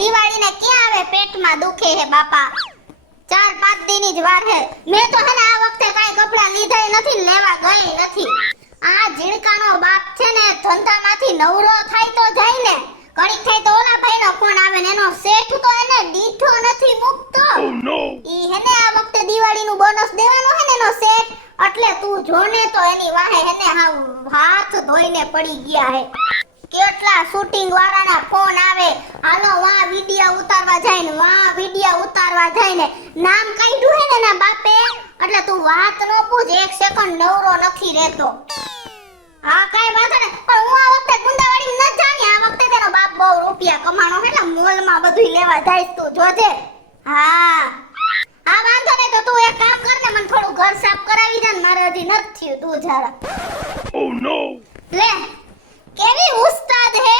દિવાળીને ક્યાં આવે પેટમાં દુખે હે બાપા 4-5 દિનની જ વાર હે મેં તો હે ને આ વખતે કાઈ કપડા લીધાય નથી લેવા ગઈ નથી આ ઝીણકાનો બાપ છે ને ધંધામાંથી નવરો થાય તો જાય ને કડીક થાય તો ઓલા ભાઈનો ફોન આવે ને એનો શેઠ તો એને દીઠો નથી મૂકતો ઈ હે ને આ વખતે દિવાળીનું બોનસ દેવાનો હે ને એનો શેઠ એટલે તું જોને તો એની વાહે હે ને હાથ ધોઈને પડી ગયા હે કેટલા શૂટિંગ વાળાના ફોન આવે હાલો વાહ વિડિયો ઉતારવા જાય ને વાહ વિડિયો ઉતારવા જાય ને નામ કાઢ્યું હે ને ના બાપે એટલે તું વાત નો પૂછ એક સેકન્ડ નવરો નથી રહેતો હા કાઈ વાંધો ને પણ હું આ વખતે ગુંદાવાડી ન જાની આ વખતે તેનો બાપ બહુ રૂપિયા કમાણો એટલે મોલમાં બધું લેવા જાય તું જોજે હા આ વાંધો નહીં તો તું એક કામ કર ને મને થોડું ઘર સાફ કરાવી દે ને મારે હજી નથી થયું તું જરા ઓ નો લે કેવી ઉસ્તાદ હે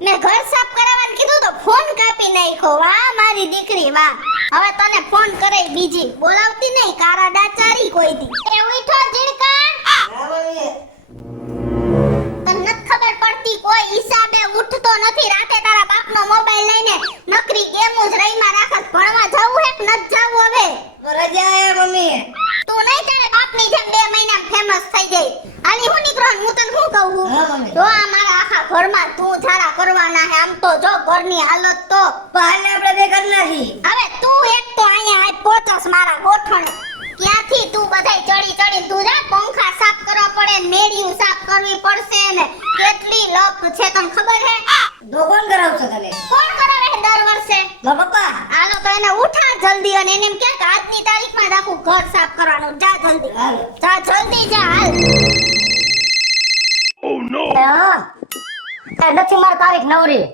ને ઘર સાફ કરાવવાનું કીધું તો ફોન કાપી નાખ્યો વાહ મારી દીકરી વાહ હવે તને ફોન કરે બીજી બોલાવતી નહીં કારા ડાચારી કોઈ દી એ ઉઠો ઝીણકા તને ખબર પડતી કોઈ હિસાબે ઉઠતો નથી રાતે તારા બાપનો મોબાઈલ લઈને નકરી ગેમો જ રહીમાં રાખત ભણવા જાવું હે કે ન જાવું હવે રજા હે મમ્મી તું નહીં તારે બાપની જેમ 2 મહિના ફેમસ થઈ ગઈ આલી હું નીકળો હું તને શું કહું જો આ મારા આખા ઘરમાં તું ઝાડા કરવાના હે આમ તો જો ઘરની હાલત તો પાલે આપણે બે કર નાખી હવે તું એક તો અહીંયા આય પોચસ મારા ગોઠણ ક્યાંથી તું બધાય ચડી તું જા પંખા સાફ કરવા પડે મેડિયું સાફ કરવી પડશે ને કેટલી લપ છે તને ખબર હે દો કોણ કરાવશે તને કોણ કરાવે હે દર વર્ષે મા પપ્પા હાલો તો એને ઉઠા જલ્દી અને એને એમ કે આજની તારીખમાં જ આખું ઘર સાફ કરવાનું જા જલ્દી જા જલ્દી જા હાલ Oh no! નથી મારી તારીખ નવરી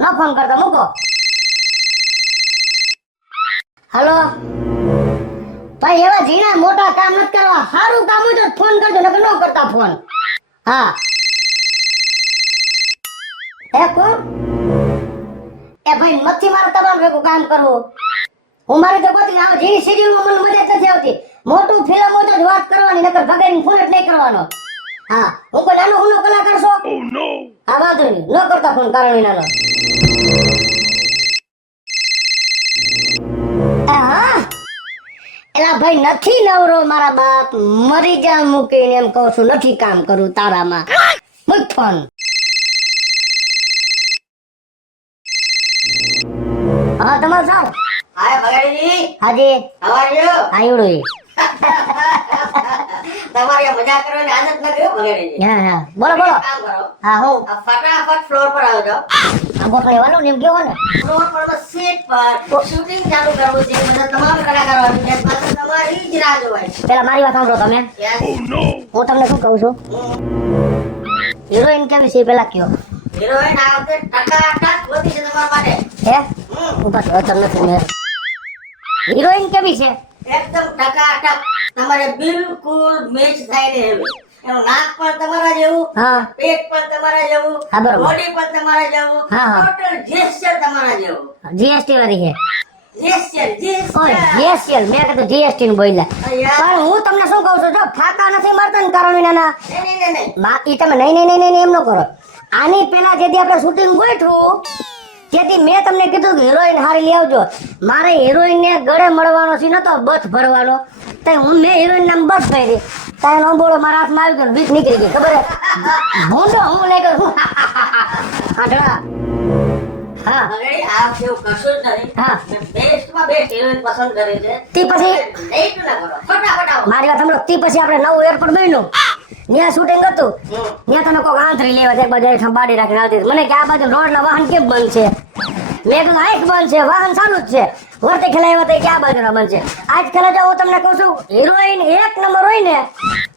ન ફોન કરતો મૂકો હાલો ભાઈ એવા ઝીણા મોટા કામ નથી કરવા સારું કામ હોય તો ફોન કરજો નકર ન કરતા ફોન હા એ કોણ એ ભાઈ નથી મારે તમારું ભેગું કામ કરવું હું મારી તો પોતી આવ ઝીણી સીડીમાં મને મજા નથી આવતી મોટું ફિલ્મ હોય તો જ વાત કરવાની નકર ભગાઈને ફોન જ નહીં કરવાનો હા હું કોઈ નાનો હુનો કલાકાર છો Oh no! હા વાંધો નહીં ન કરતા ફોન કારણ નાનો હા એલા ભાઈ નથી નવરો મારા બાપ મરી જા મૂકીને એમ કહું છું નથી કામ કરું તારામાં મૂક ફોન હા તમારું સારું હાય બગાડીજી હાજી હાઉ આર યુ આયુડું તમારે મજા કરવાની આદત ન કર્યો બગાડીજી હા હા બોલો બોલો કામ કરો હા હું આ ફટાફટ ફ્લોર પર આવજો આ ગોઠણી વાળું ને એમ કેવો ને ફ્લોર પર સીટ પર શૂટિંગ ચાલુ કરવું છે બધા તમામ કલાકારો આવી ગયા પાછળ તમારી જ રાહ જોવાય પેલા મારી વાત સાંભળો તમે યસ Oh no! હું તમને શું કહું છું હિરોઈન કેવી છે પેલા કયો હિરોઈન આ વખતે ટકાટક વધી છે તમારા માટે હે ઉભા થયો તમને નથી મેં હિરોઈન કેવી છે એકદમ ટકાટક તમારે બિલકુલ મેચ થાય ને એવી એનું નાક પણ તમારા જેવું હા પેટ પણ તમારા જેવું હા, બરોબર. બોડી પણ તમારા જેવું હા, હા. ટોટલ જેસ્ચર તમારા જેવું જીએસટી વાળી છે જેસ્ચર ઓય જેસ્ચર જીએસટી મેં કીધું જીએસટી નું બોલ્યા પણ હું તમને શું કહું છું જો ફાકા નથી મારતા ને કારણ વિનાના નહીં બાકી તમે નહીં એમ ન કરો આની પેલા જેથી આપણે શૂટિંગ ગોઠવું તેથી મેં તમને કીધું કે હિરોઈન હારી લઈ આવજો મારે હિરોઈન ને ગળે મળવાનો છે નતો બથ ભરવાનો તો હું મેં હિરોઈન નામ બથ ભરી તારે નો બોલો મારા હાથમાં આવી ગયો વીક નીકળી ગઈ ખબર ભૂંડો હું લઈ ગયો આંધળા હા હવે આ જેવું કશું જ નહીં હા. બેસ્ટ માં બેસ્ટ હિરોઈન પસંદ કરી છે તે પછી લેટ ના કરો ફટાફટ આવો મારી વાત સાંભળો તે પછી આપણે નવું એરપોર્ટ બન્યું ત્યાં શૂટિંગ હતું ત્યાં તમે કોઈ આંતરી લેવા એક બાજુ સંભાળી રાખીને આવતી મને કે આ બાજુ રોડના વાહન કેમ બંધ છે મેં કીધું આ એક બંધ છે વાહન ચાલુ જ છે વર્તે ખેલાવ્યા હતા કે આ બાજુના બંધ છે આજ ખેલા જાવ હું તમને કહું છું હિરોઈન 1 નંબર હોય ને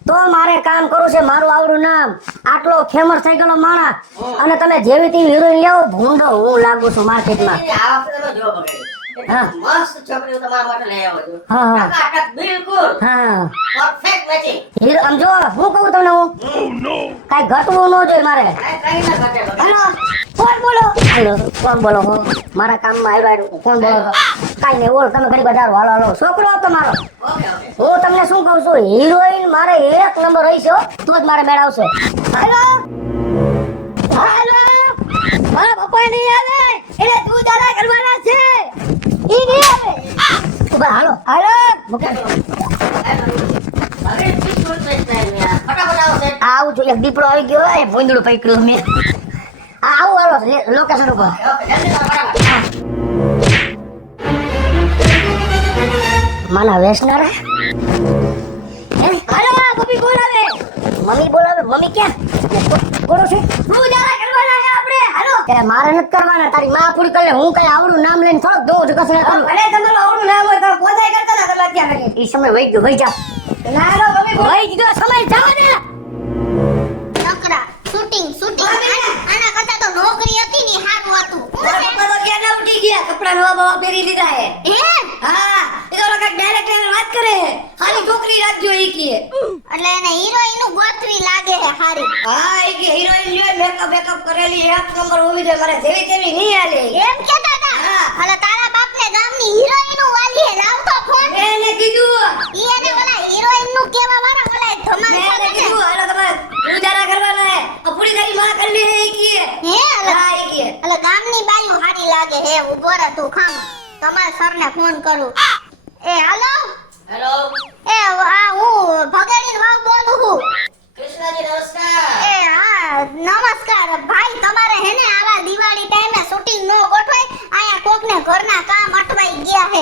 તો મારે કામ કરવું છે મારું આવડું નામ આટલો ફેમસ થઈ ગયેલો માણસ અને તમે જેવી તેવી હિરોઈન લેવો ભૂંડો હું લાગુ છું માર્કેટમાં આ વખતે તમે જો બગાડી હા. મસ્ત છોકરીઓ તમારા માટે લઈ આવો છો હા, હા. ટકાટક બિલકુલ હા પરફેક્ટ મેચિંગ હીરો આમ જો હું કહું તમને હું Oh no! કાંઈ ઘટવું ન જોઈએ મારે કઈ ના ઘટે હેલો કોણ બોલો હેલો કોણ બોલો હો મારા કામમાં આવ્યો કોણ બોલો છો કાંઈ નહીં બોલો તમે ઘડી બજારો હાલો હાલો છોકરો હતો મારો ઓકે ઓકે હું તમને શું કહું છું હિરોઈન મારે 1 નંબર રહી છે હો. તું જ મારે મેળ આવશે હેલો હેલો મારા પપ્પા નહીં આવે એને તું જરા કરવાના છે ઈ નહીં આવે ઉભા હાલો હાલો મૂકે હવે બિલકુલ પેટ થાય યાર ફટાફટ આવો સેટ આવું જો એક દીપડો આવી ગયો એ ભૂંદડું પકડ્યું મેં આવું હાલો લોકેશન ઉપર ઓકે જલ્દી કરો ફટાફટ માના વેસનાર હે હાલો મમ્મી બોલાવે મમ્મી ક્યાં કોનો છે તું જરા કરવાના છે આપણે હાલો કે મારે નથી કરવાના તારી માં પૂરી કરી લે હું કઈ આવડું નામ લઈને થોડોક દઉં છું કસરા કરું ભલે તમારું આવડું નામ હોય તો પોતાય કરતા ના કરવા ત્યાં લગે ઈ સમય વઈ ગયો વઈ જા ના રો મમ્મી વઈ દીધો સમય જવા દે નકરા શૂટિંગ આના કરતા તો નોકરી હતી ને હારું હતું મારા પપ્પા તો ક્યાં ના ઉઠી ગયા કપડા નવા બવા પહેરી લીધા હે હા એ તો લગા ડાયરેક્ટ લઈને વાત કરે હે ખાલી છોકરી રાખજો ઈ કે એટલે એને હિરોઈન નું ગોતવી લાગે હે હારી હા ઈ કે હિરોઈન લ્યો મેકઅપ કરેલી એક નંબર હોવી જોઈએ મારે જેવી તેવી નહીં હાલે એમ કેતા હતા હા. એટલે તારા બાપને ગામની હિરોઈન નું વાલી હે લાવતો ફોન એને કીધું ઈ એને ઓલા હિરોઈન નું કેવા વાળા ઓલા ધમાલ મેં સાથે ને કીધું હાલો તમારે ગુજારા કરવાના હે આ પૂરી તારી માં કરી લે ઈ કે હે હા ઈ કે એટલે ગામની બાયું હારી લાગે હે ઉભો રહે તું ખામ તમારા સરને ફોન કરું એ હાલો હેલો એ આ હું ભગાડીને વાવ બોલું છું કૃષ્ણજી નમસ્કાર એ હા નમસ્કાર ભાઈ તમારે હે ને આવા દિવાળી ટાઈમે શૂટિંગ નો ગોઠવાય આયા કોકને ઘરના કામ અટવાઈ ગયા હે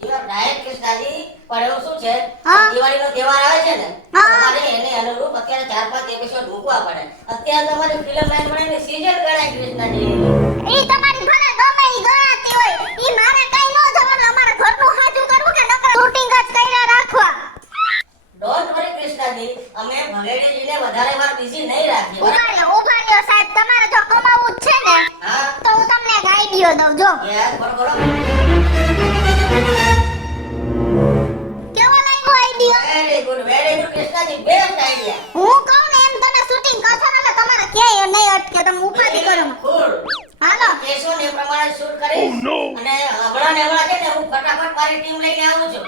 ઈવા ડાયરેક્ટ કૃષ્ણજી પણ એવું શું છે હા. દિવાળીનો તહેવાર આવે છે ને હા. તમારે એને અનુરૂપ અત્યારે 4-5 એપિસોડ મૂકવા પડે અત્યારે તમારી ફિલ્મ લાઈન બનાવીને સીઝન ગણાય કૃષ્ણજી ઈ તમારી ભલે ગમે ઈ ગણાતી હોય ઈ મારે કઈ નો જવાનું અમારા ઘરનું હાજુ કરવું કે નકર શૂટિંગ જ કર્યા રાખવા ડોન્ટ વરી કૃષ્ણજી અમે ભગેડીજીને વધારે વાર બિઝી નહીં રાખીએ ઉભા રહ્યો સાહેબ તમારે જો કમાવું જ છે ને હા તો હું તમને એક આઈડિયો દઉં જો યસ બોલો કેવો લાગ્યો આઈડિયો very good Krishnaji best idea હું કહું ને એમ તમે શૂટિંગ કરશો ને એટલે તમારે ક્યાંય નહીં અટકે તમે ઉપાધિ કરો cool. હાલો કેસો ને એ પ્રમાણે શૂટ કરી અને હમણાં ને હમણાં છે ને હું ફટાફટ મારી ટીમ લઈને આવું છું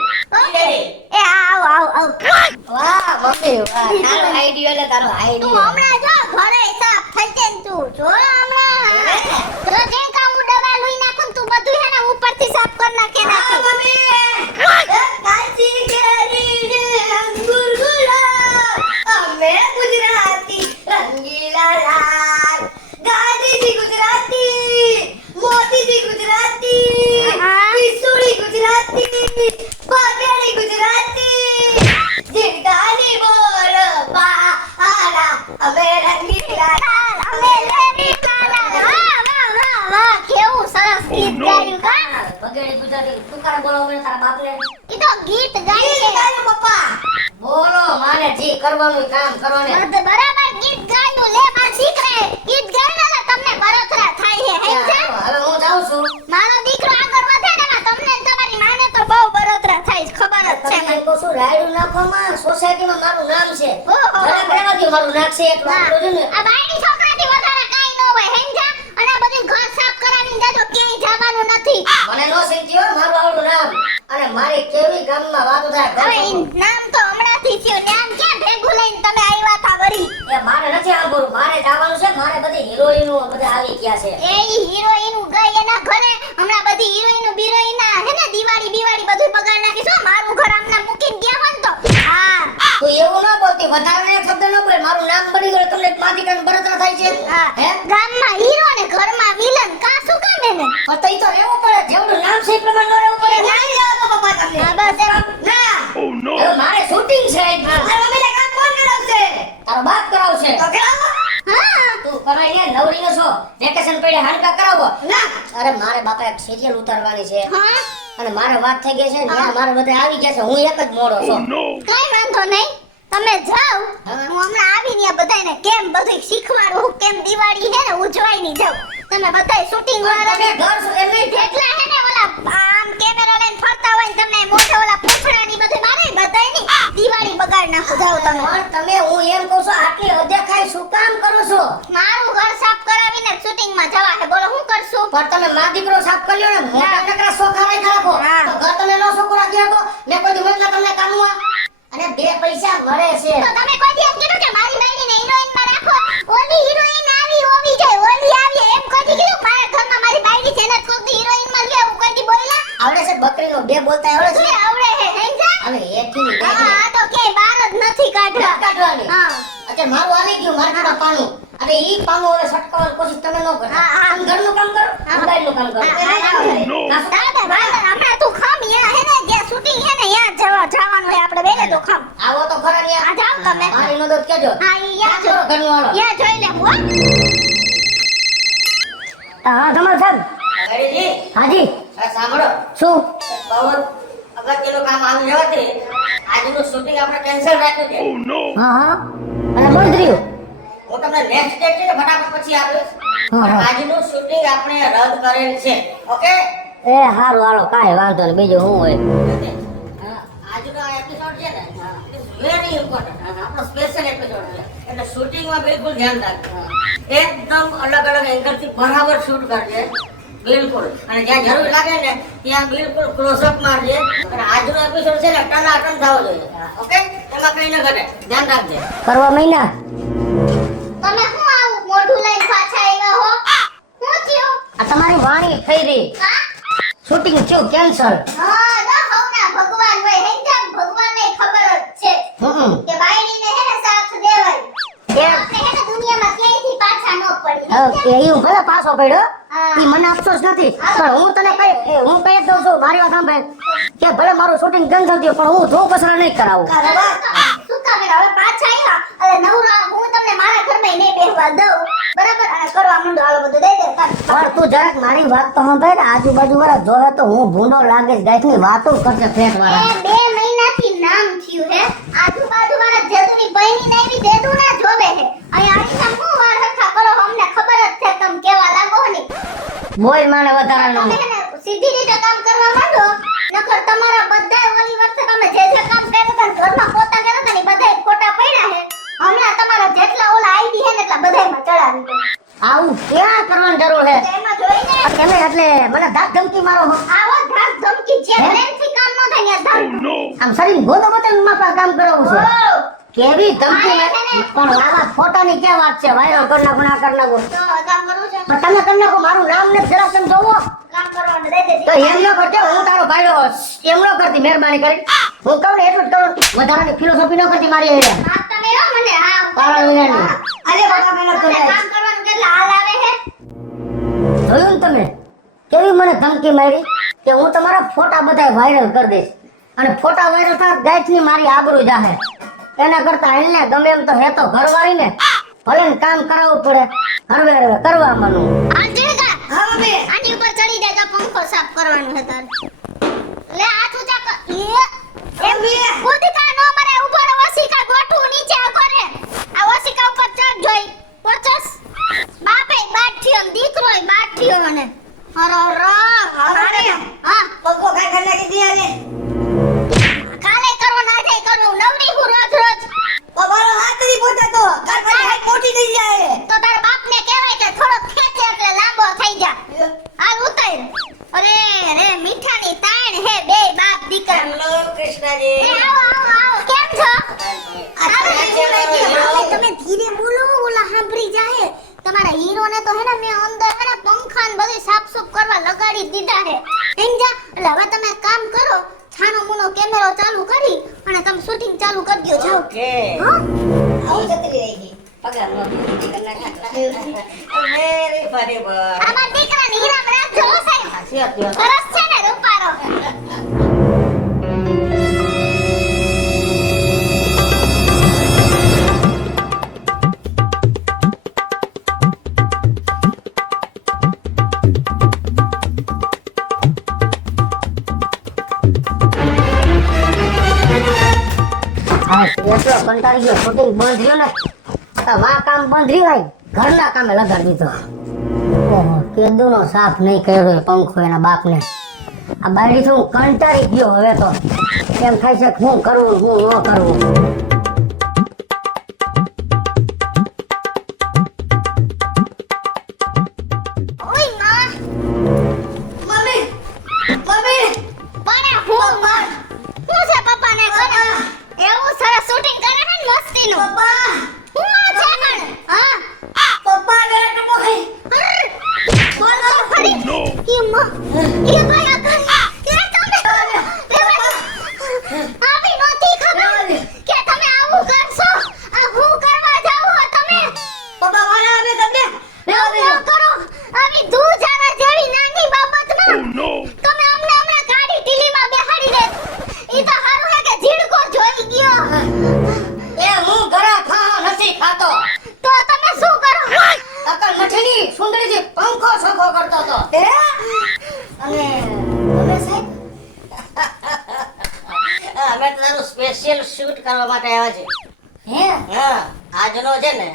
રેડી એ આવ વાહ મમ્મી વાહ તારો આઈડિયા એટલે તારો તું આઈડિયા હમણાં જો ઘરે સાફ થઈ જાય ને તું જો હમણાં જો જે કામ હું દવા લઈ નાખું ને તું બધું હે ને ઉપરથી સાફ કરી નાખે નાખે કાચી કેરીને અંગુર ગુલાબ અમે ગુજરાતી રંગીલા લાલ ગાંધીજી ગુજરાતી મોદીજી ગુજરાતી હા. કિશોરી ગુજરાતી પગેડી ગુજરાતી જિંદાની બોલ આલા અમે રંગીલા લાલ અમે લેડી કાલા વાહ કેવું સરસ ગીત ગાયું કા પગેડી ગુજરાતી તું કારે બોલાવો મને તારા બાપને ઈ તો ગીત ગાય છે પપ્પા બોલો મારે જે કરવાનું કામ કરવાનું બરાબર ગીત ગાયું લે માર દીકરે ગીત ગાયલા તમને બળતરા થાય હે સમજ્યા હવે હું જાઉં છું મારો દીકરો આગળ વધે ને એમાં તમને ને તમારી માને તો બહુ બળતરા થાય છે ખબર જ છે મને તો શું રાયડું નાખવામાં સોસાયટીમાં મારું નામ છે ઓહો. ઘરે બેવાથી મારું નાખશે એક વાહ. વાપરો છે ને આ બાયડી છોકરાથી વધારે કાઈ ન હોય સમજ્યા અને આ બધું ઘર સાફ કરાવીને જાજો ક્યાંય જવાનું નથી મને નો સમજ્યો મારું આવડું નામ અને મારી કેવી ગામમાં વાતો થાય હવે ઈ નામ તો હમણાંથી થયું નામ ક્યાં ભેગું લઈને તમે આવ્યા તા વરી એ મારે નથી આંભળવું મારે જવાનું છે મારે બધી હિરોઈનો બધા આવી ગયા છે એ હિરોઈન ગઈ એના ઘરે હમણાં બધી હિરોઈન બીરોઈન ના હે ને દિવાળી બધું બગાડ નાખી છો મારું ઘર આમના મૂકીને ગયા હોન તો હા તું એવું ના બોલતી વધારે એક શબ્દ ન બોલે મારું નામ બની ગયું તમને માથી કાન બળતરા થાય છે હા હે ગામમાં હીરો ને ઘરમાં વિલન કા શું કામ એને પણ તો ઈ તો રહેવું પડે જેવડું નામ છે એ પ્રમાણે ન રહેવું પડે ના જાવ પપ્પા તમને હા બસ એમ. ના હવે મારે શૂટિંગ છે તારા મમ્મીને કામ કોણ કરાવશે તારો બાપ કરાવશે તો કરાવો હા તું કરાઈ ને નવરીનો છો વેકેશન પડે હાનકા કરાવો ના અરે મારે બાપા એક સિરિયલ ઉતારવાની છે હા અને મારે વાત થઈ ગઈ છે ને ત્યાં મારે બધા આવી ગયા છે હું એક જ મોડો છું કઈ વાંધો નહીં તમે જાઓ હા. હું હમણાં આવીને આ બધાને કેમ બધું શીખવાડું કેમ દિવાળી હે ને ઉજવાયની જાવ તમે બધાય શૂટિંગ વાળા તમે ઘર શું એમ નહીં જેટલા હે ને ઓલા આમ કેમેરા લઈને ફરતા હોય ને તમને મોઢે ઓલા પૂંછડાની બધું મારે બધાયની દિવાળી બગાડ નાખો જાવ તમે પણ તમે હું એમ કહું છું આટલી અદેખાઈ શું કામ કરો છો મારું ઘર સાફ કરાવીને શૂટિંગમાં જવા હે બોલો હું કરશું પણ તમે માં દીકરો સાફ કર્યો ને મોટા નકરા સોખા લઈ રાખો હા. તો ઘર તમે નો સોખો રાખી રાખો મેં કોઈ દી મતલબ તમને કામમાં અને બે પૈસા મળે છે તો તમે કોઈ દી એમ કીધું કે મારી બાયડીને હિરોઈનમાં રાખો ઓલી હિરોઈન આવી હોવી જોઈએ ઓલી આવી એમ કોઈ દી કીધું મારા ઘરમાં મારી બાયડી છે કોક દી હિરોઈન માં લે એવું કોઈ દી બોલ્યા આવડે છે બકરીનો બે બોલતા આવડે તું છે આવડે હે સમજા હવે એથી હા આ તો કે બાર જ નથી કાઢવા કાઢવાની હા અત્યારે મારું આવી ગયું માર્કેટમાં પાનું અને ઈ પાનું હવે સટકાવવાની કોશિશ તમે ન કરો હા, હા. તમે ઘરનું કામ કરો મોબાઈલનું કામ કરો દાદા વાંધો હમણાં તું ખમ યા હે ને જે શૂટિંગ હે ને યા જવાનું હે આપણે બેને તો ખમ આવો તો ખરા ને આ જાવ તમે મારી મદદ કેજો હા ઈ યા કરો જો ઘરનું હાલો યા જોઈ લે હો હા ધમાલ સાહેબ ગરીજી હાજી સાંભળો શું બહુ અગત્યનું કામ આવી જવાથી આજનું શૂટિંગ આપણે કેન્સલ રાખ્યું છે હા હા અને બંધ રહ્યું હું તમને નેક્સ્ટ ડેટ છે ને ફટાફટ પછી આપીશ હા, હા. આજનું શૂટિંગ આપણે રદ કરેલ છે ઓકે એ હારું હાલો કાંઈ વાંધો નહીં બીજું શું હોય આજનો આ એપિસોડ છે ને વેરી ઇમ્પોર્ટન્ટ આપણો સ્પેશિયલ એપિસોડ છે એટલે શૂટિંગમાં બિલકુલ ધ્યાન રાખજો એકદમ અલગ અલગ એંગલથી બરાબર શૂટ કરજે બિલકુલ અને જ્યાં જરૂર લાગે ને ત્યાં બિલકુલ ક્લોઝઅપ મારજે અને આજનો એપિસોડ છે ને ટનાટન થવો જોઈએ ઓકે એમાં કઈ ન ઘટે ધ્યાન રાખજે કરવા મહિના તમે શું આવું મોઢું લઈને પાછા આવ્યા હો શું થયું આ તમારી વાણી થઈ રહી હા શૂટિંગ થયું કેન્સલ હા ના હવના ભગવાન હોય હેંજા ભગવાનને ખબર જ છે હમ કે બાયડીને હે ને સાથ દેવાય આપણે હે ને દુનિયામાં ક્યાંયથી પાછા ન પડી એવું ભલે પાછો પડ્યો હા. ઈ મને અફસોસ નથી પણ હું તને હું કહી દઉં છું મારી વાત સાંભળ કે ભલે મારું શૂટિંગ કેન્સલ થયું પણ હું ધો પસરા નહીં કરાવું સુકા મેરા હવે પાછા આવ્યા અરે નવરા હું તમને મારા ઘરમાં નહીં બેસવા દઉં બરાબર અને કરવા માંડો હાલો બધું દઈ દે પણ તું જરાક મારી વાત તો સાંભળ આજુબાજુ વાળા જોવે તો હું ભૂંડો લાગે ગાયકની વાતો કરશે ફ્લેટ વાળા એ 2 મહિનાથી નામ થયું હે આજુબાજુ વાળા જેતુની બહેની નાઈવી દેદુ ના જોવે હે અહીંયા આવીને હું વાર રખા કરો અમને ખબર જ છે તમે કેવા લાગો ને બોલ માને વધારાનું તમે હે ને સીધી રીતે કામ કરવા માંડો નકર તમારા બધાય ઓલી વર્ષે તમે જે કામ કર્યા હતા ને ઘરમાં પોતા કર્યા હતા ને ઈ બધાય ખોટા પડ્યા હે હમણાં તમારા જેટલા ઓલા આઈડી હે ને એટલા બધાયમાં ચડાવી દો આવું ક્યાં કરવાની જરૂર છે એમાં જોઈને તમે એટલે મને ધાક ધમકી મારો છો. આવો ધાક ધમકી જે પ્રેમથી કામ ન થાય ત્યાં ધાક આમ શરીર ગોદો બતન માપા કામ કરાવું છે ઓહ! કેવી ધમકી પણ આવા ફોટાની ક્યાં વાત છે વાયરલ કરી નાખો ના કરી નાખો તો કામ કરવું છે પણ તમે કરી નાખો મારું નામ ને જરા તમે જોવો કામ કરવાનું દઈ દે તો એમ ન કરજો હું તારો ભાઈડો એમ ન કરતી મહેરબાની કરી હું કહું ને એટલું જ કરું વધારાની ફિલોસોફી ન કરતી મારી હારે. આ તમે રહો મને હા તારા વિનાની. અરે બાબા મહેનત તમને કરે કામ કરવાનું કેટલા હાલ આવે હે જોયું ને તમે કેવી મને ધમકી મારી કે હું તમારા ફોટા બધા વાયરલ કરી દઈશ અને ફોટા વાયરલ થાય ગાયકની મારી આબરૂ જાહે એના કરતા એને ગમે એમ તો હે તો ઘરવાળી ને ભલે ને કામ કરાવવું પડે હરવે હરવે કરવા માંડું આ જીણકા હા મમ્મી આની ઉપર ચડી જાય તો પંખો સાફ કરવાનું છે તારે લે હાથ ઊંચા કર એમ કુદકા નો મરે ઉપર વસિકા ગોઠું નીચે કરે આ વસિકા ઉપર ચડ જોઈ પચસ બાપે બાઠ્યો દીકરોય બાઠ્યો મને અરે અરે હા પગો કાઈ કરી નાખી દિયા ને કાલે કરો ના જાય કરો નવરી હું રોજ રોજ તમારો હાથ નહીં પહોંચાતો કાલ પછી હાથ મોટી થઈ જાય તો તારા બાપને કહેવાય કે થોડો ખેંચે એટલે લાંબો થઈ જા હાલ ઉતાર અરે રે મીઠાની તાણ હે બે બાપ દીકરા હેલો કૃષ્ણજી એ આવો આવો આવો કેમ છો આ તમે ધીરે બોલો ઓલા સાંભળી જાહે તમારા હીરોને તો હે ને મેં અંદર હે ને પંખા ને બધું સાફ કરવા લગાડી દીધા હે સમજા એટલે હવે તમે કામ કરો છાનો મુનો કેમેરો ચાલુ કરી અને તમે શૂટિંગ ચાલુ કરી દો જાઓ ઓકે હા આવું છત્રી રહી ગઈ પગાર નો વેરી ફની બોય આમાં દીકરાને હીરામ રાખજો હો સાહેબ હાસી હતી સરસ છે ને રૂપારો એટલો કંટાળી ગયો શૂટિંગ બંધ રહ્યો ને તો વા કામ બંધ રહ્યું ભાઈ ઘરના કામે લગાડી દીધો ઓહો કેદુનો સાફ નહીં કર્યો એ પંખો એના બાપને આ બાયડી હું કંટાળી ગયો હવે તો એમ થાય છે કે હું કરવું હું ન કરવું ઓય માં મમ્મી મમ્મી પણ હું મર હું છે પપ્પાને કરે એવું સરસ શૂટિંગ કરે છે ને મસ્તીનું પપ્પા હું આ છે પણ હા પપ્પા ગળે ટપો ખાઈ બોલો ફરી ઈ માં ઈ ભાઈ આ તમે આવી નહોતી ખબર કે તમે આવું કરશો આ હું કરવા જાવ હો તમે પપ્પા વાલા અમે તમને ન કરો આવી દૂજારા જેવી નાની બાબતમાં તમે અમને હમણાં ગાડી ટીલીમાં બેહાડી દે ઈ તો હારું હે કે ઝીડકો જોઈ ગયો એ હું ઘરા ખાવા નથી ખાતો તો તમે શું કરો અકલ મઠીની સુંદરીજી પંખો સોખો કરતો તો અને તમે સાહેબ અમે તો તારું સ્પેશિયલ શૂટ કરવા માટે આવ્યા છે હે હા આજનો છે ને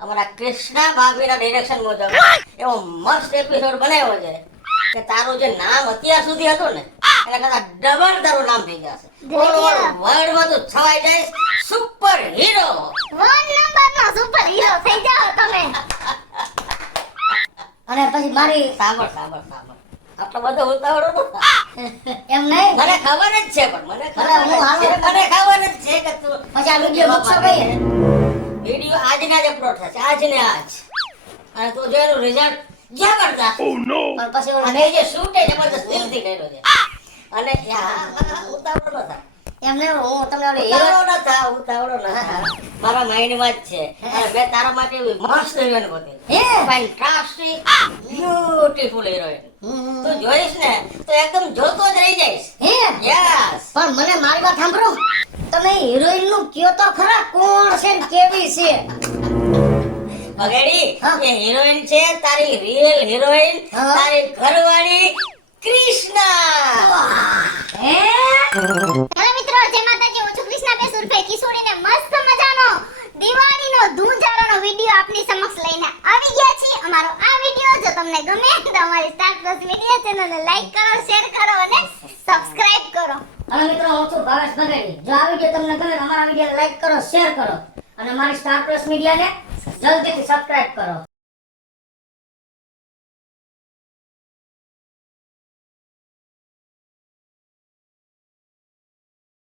અમારા કૃષ્ણા ભાભીના ડિરેક્શન મુજબ એવો મસ્ત એપિસોડ બનાવ્યો છે કે તારું જે નામ અત્યાર સુધી હતું ને એના કરતા ડબલ તારું નામ થઈ જશે વર્લ્ડમાં તું છવાઈ જઈશ સુપર હીરો 1 નંબરનો સુપર હીરો થઈ જાઓ તમે અને પછી મારી સાંભળ સાંભળ સાંભળ આટલો બધો ઉતાવળો નો થા. એમ નહીં મને ખબર જ છે પણ મને ખબર હું જ હાલો. છે મને ખબર જ છે કે તું પછી આ વિડીયો મૂકશો કઈ વિડીયો આજના જ અપલોડ થશે આજને આજ અને તું જો એનું રિઝલ્ટ જબરદસ્ત પણ પછી ઓલું અને એ જે શૂટ એ જબરદસ્ત દિલથી કર્યો છે અને ઉતાવળો ન થા એમ નહીં હું તમને ઓલી હીરો ઉતાવળો ન થા મારા માઇન્ડમાં જ છે અને મેં તારા માટે એવી મસ્ત હિરોઈન ગોતી હે ફેન્ટાસ્ટિક બ્યુટીફુલ હિરોઈન તું જોઈશ ને તો એકદમ જોતો જ રહી જઈશ હે યસ પણ મને મારી વાત સાંભળો તમે હિરોઈન નું કયો તો ખરા કોણ છે ને કેવી છે બગેડી હા. એ હિરોઈન છે તારી રિયલ હિરોઈન હા. તારી ઘરવાળી કૃષ્ણા હે હેલો મિત્રો જય માતાજી હું છું કૃષ્ણા બે સુરભે કિશોરીને મસ્ત મજાનો દિવાળીનો ધૂંજારાનો વિડિયો આપની સમક્ષ લઈને આવી ગયા છીએ અમારો આ વિડિયો જો તમને ગમે તો અમારી સ્ટાર પ્લસ મીડિયા ચેનલને લાઈક કરો શેર કરો અને સબસ્ક્રાઇબ કરો અને મિત્રો હું છું ભાવેશ બગેડી જો આ વિડીયો તમને ગમે તો અમારા વિડીયોને લાઈક કરો શેર કરો અને અમારી સ્ટાર પ્લસ મીડિયાને જલ્દીથી સબસ્ક્રાઇબ કરો